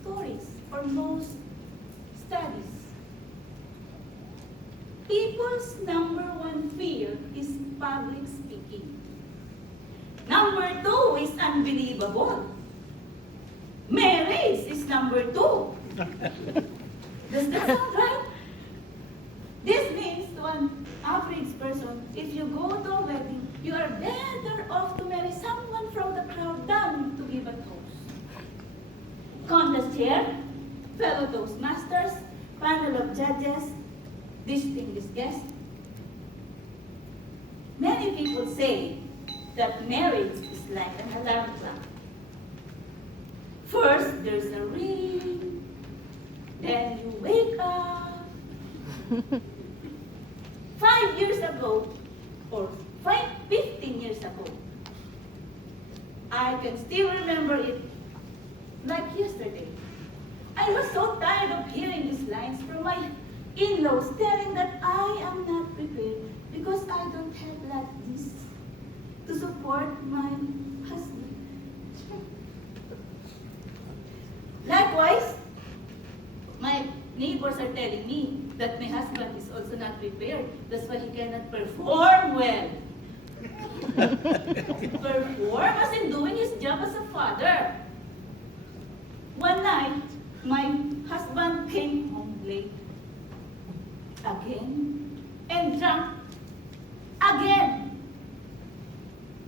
stories or most studies, people's number one fear is public speaking. Number two is unbelievable. Marriage is number two. Does that sound right? This means to an average person, if you go to a wedding, you are better off to marry someone from the crowd than to give a toast. Contest chair, fellow toastmasters, panel of judges, distinguished guests. Many people say that marriage is like an alarm clock. First, there's a ring, then you wake up. 5 years ago, or 15 years ago, I can still remember it like yesterday. I was so tired of hearing these lines from my in-laws telling that I am not prepared because I don't have like this to support my husband. Likewise, my neighbors are telling me that my husband is also not prepared. That's why he cannot perform well. Perform as in doing his job as a father. One night, my husband came home late again and drunk again.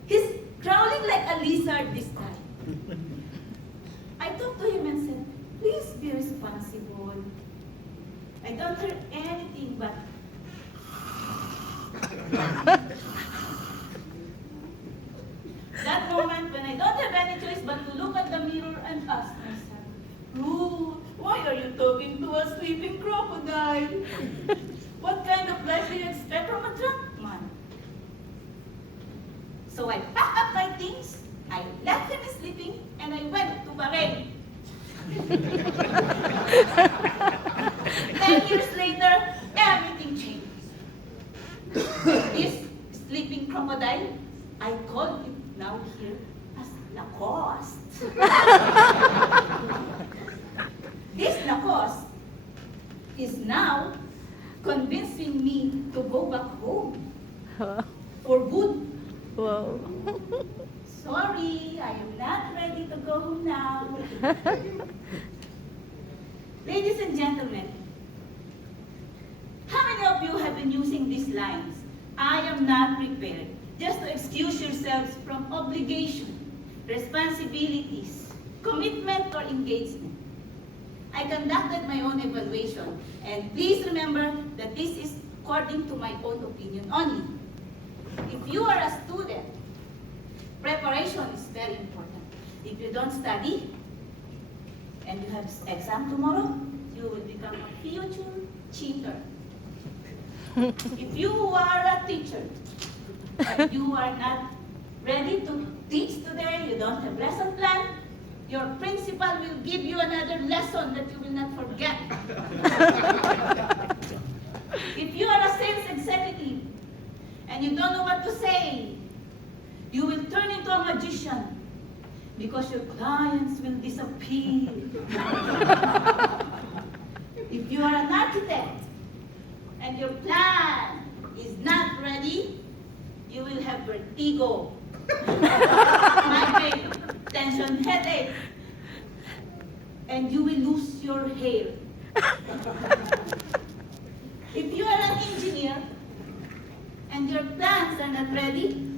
He's growling like a lizard this time. I talked to him and said, please be responsible. I don't hear anything but that moment when I don't have any choice but to look at the mirror and ask myself, Ruth, why are you talking to a sleeping crocodile? What kind of life do you expect from a drunk man? So I packed up my things, I left him sleeping, and I went to Bahrain. 10 years later, everything changed. This sleeping crocodile, I call it now here as Lacoste. This Lacoste is now convincing me to go back home for good. Wow. Sorry, I am not ready to go home now. Ladies and gentlemen, how many of you have been using these lines? I am not prepared. Just to excuse yourselves from obligation, responsibilities, commitment, or engagement. I conducted my own evaluation, and please remember that this is according to my own opinion only. If you are a student, preparation is very important. If you don't study, and you have exam tomorrow, you will become a future cheater. If you are a teacher, and you are not ready to teach today, you don't have lesson plan, your principal will give you another lesson that you will not forget. If you are a sales executive, and you don't know what to say, you will turn into a magician because your clients will disappear. If you are an architect and your plan is not ready, you will have vertigo, migraine, tension, headache, and you will lose your hair. If you are an engineer and your plans are not ready,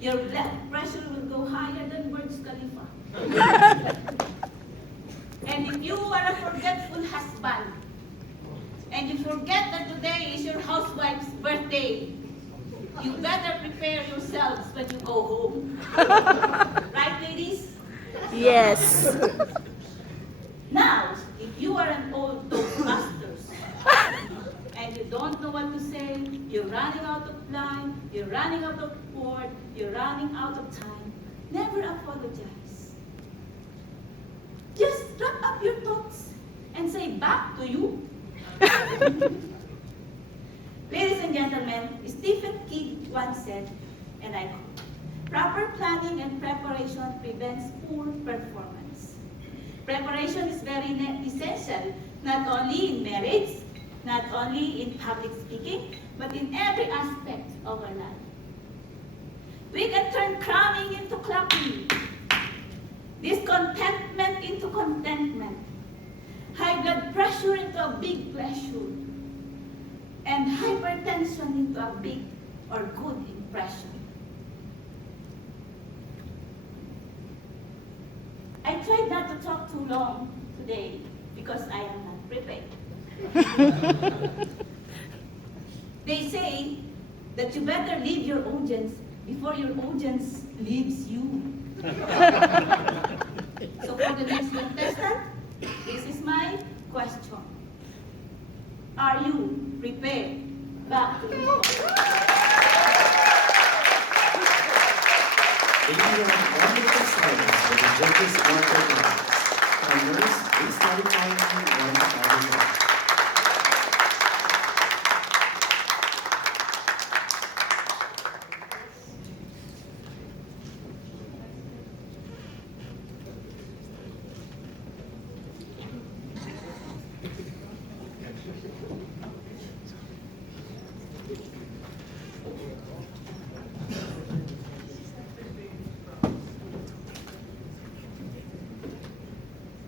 your blood pressure will go higher than Burj Khalifa. And if you are a forgetful husband, and you forget that today is your housewife's birthday, you better prepare yourselves when you go home. Right, ladies? Yes. Now, if you are an old Toastmasters, and you don't know what to say, you're running out of line, you're running out of word, you're running out of time, never apologize. Just wrap up your thoughts and say back to you. Ladies and gentlemen, Stephen King once said, and I quote, Proper planning and preparation prevents poor performance. Preparation is very essential, not only in marriage, not only in public speaking, but in every aspect of our life. We can turn cramming into clapping, discontentment into contentment, high blood pressure into a big pleasure, and hypertension into a big or good impression. I tried not to talk too long today because I am not prepared. They say that you better leave your audience before your audience leaves you. So for the next contestant, this is my question. Are you prepared? Back to you. Thank you for a wonderful silence for the judges' wonderful eyes. Timers, please clarify